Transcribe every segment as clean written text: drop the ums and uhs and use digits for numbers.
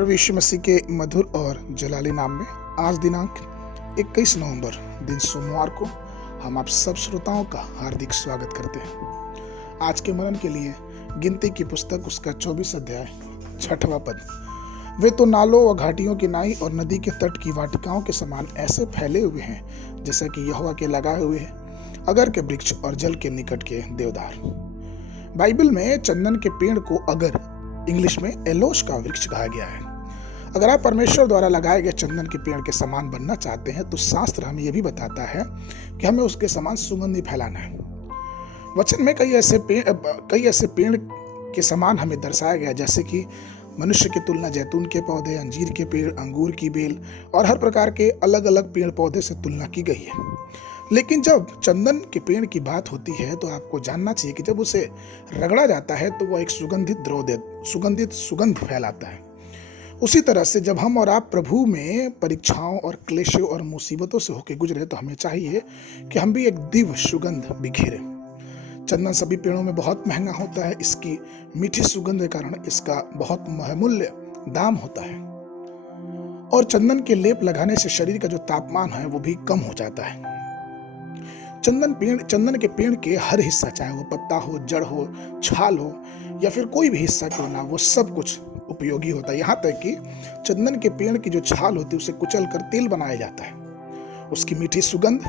प्रभु यीशु मसीह के मधुर और जलाली नाम में आज दिनांक 21 नवंबर दिन सोमवार को हम आप सब श्रोताओं का हार्दिक स्वागत करते हैं। आज के मनन के लिए गिनती की पुस्तक उसका 24 अध्याय 6वां पद। वे तो नालों व घाटियों की नाई और नदी के तट की वाटिकाओं के समान ऐसे फैले हुए हैं जैसे कि यहोवा के लगाए हुए अगर के वृक्ष और जल के निकट के देवदार। बाइबल में चंदन के पेड़ को अगर इंग्लिश में एलोश का वृक्ष कहा गया है। अगर आप परमेश्वर द्वारा लगाए गए चंदन के पेड़ के समान बनना चाहते हैं तो शास्त्र हमें यह भी बताता है कि हमें उसके समान सुगंधि फैलाना है। वचन में कई ऐसे पेड़ के समान हमें दर्शाया गया जैसे कि मनुष्य की तुलना जैतून के पौधे, अंजीर के पेड़, अंगूर की बेल और हर प्रकार के अलग अलग पेड़ पौधे से तुलना की गई है। लेकिन जब चंदन के पेड़ की बात होती है तो आपको जानना चाहिए कि जब उसे रगड़ा जाता है तो वह एक सुगंधित सुगंध फैलाता है। उसी तरह से जब हम और आप प्रभु में परीक्षाओं और क्लेशों और मुसीबतों से होकर गुजरे तो हमें चाहिए कि हम भी एक दिव्य सुगंध बिखेरें। चंदन सभी पेड़ों में बहुत महंगा होता है। इसकी मीठी सुगंध के कारण इसका बहुत बहुमूल्य दाम होता है और चंदन के लेप लगाने से शरीर का जो तापमान है वो भी कम हो जाता है। चंदन के पेड़ के हर हिस्सा, चाहे वो पत्ता हो, जड़ हो, छाल हो या फिर कोई भी हिस्सा क्यों ना, वो सब कुछ उपयोगी होता है। यहाँ तक कि चंदन के पेड़ की जो छाल होती है उसे कुचल कर तेल बनाया जाता है। उसकी मीठी सुगंध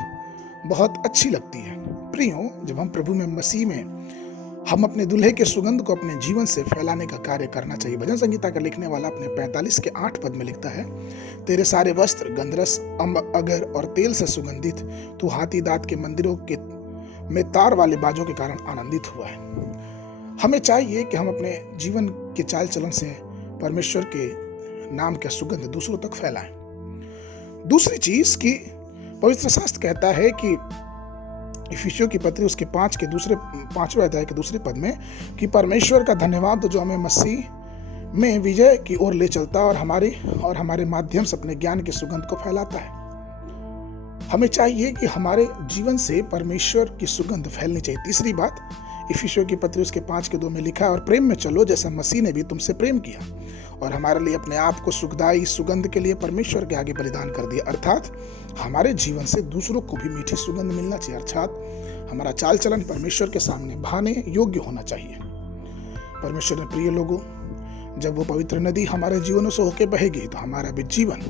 बहुत अच्छी लगती है। प्रियो, जब हम प्रभु में मसीह में हम अपने दूल्हे के सुगंध को अपने जीवन से फैलाने का कार्य करना चाहिए। भजन संगीता का लिखने वाला अपने 45 के 8 पद में लिखता है, तेरे सारे वस्त्र गंधरस, अम्ब, अगर और तेल से सुगंधित, तू हाथी दांत के मंदिरों के में तार वाले बाजों के कारण आनंदित हुआ है। हमें चाहिए कि हम अपने जीवन के चाल चलन से परमेश्वर के नाम का सुगंध दूसरों तक फैलाएं। दूसरी चीज की पवित्र शास्त्र कहता है कि इफिसियों की पत्री उसके 5वें अध्याय के दूसरे पद में कि परमेश्वर का धन्यवाद जो हमें मसीह में विजय की ओर ले चलता और हमारे माध्यम से अपने ज्ञान के सुगंध को फैलाता है। हमें चाहिए कि हमारे जीवन से परमेश्वर की सुगंध फैलनी चाहिए। तीसरी बात, इफिसियों की पत्री उसके 5:2 में लिखा है, और प्रेम में चलो जैसा मसीह ने भी तुमसे प्रेम किया और हमारे लिए अपने आप को सुखदायी सुगंध के लिए परमेश्वर के आगे बलिदान कर दिया। अर्थात हमारे जीवन से दूसरों को भी मीठी सुगंध मिलना चाहिए। अर्थात हमारा चाल चलन परमेश्वर के सामने भाने योग्य होना चाहिए। परमेश्वर ने प्रिय लोगों, जब वो पवित्र नदी हमारे जीवनों से होकर बहेगी तो हमारा भी जीवन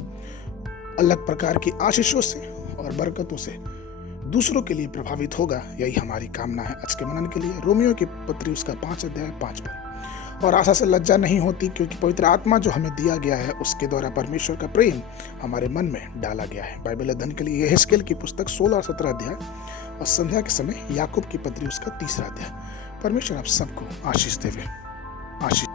अलग प्रकार की आशीषों से और बरकतों से दूसरों के लिए प्रभावित होगा। यही हमारी कामना है। आज के मनन के लिए रोमियो की पत्री उसका 5 अध्याय 5 पद। और आशा से लज्जा नहीं होती क्योंकि पवित्र आत्मा जो हमें दिया गया है उसके द्वारा परमेश्वर का प्रेम हमारे मन में डाला गया है। बाइबल अध्ययन के लिए यहेजकेल की पुस्तक 16 और 17 अध्याय और संध्या के समय याकूब की पत्री उसका 3 अध्याय। परमेश्वर आप सबको आशीष देवे। आशीष।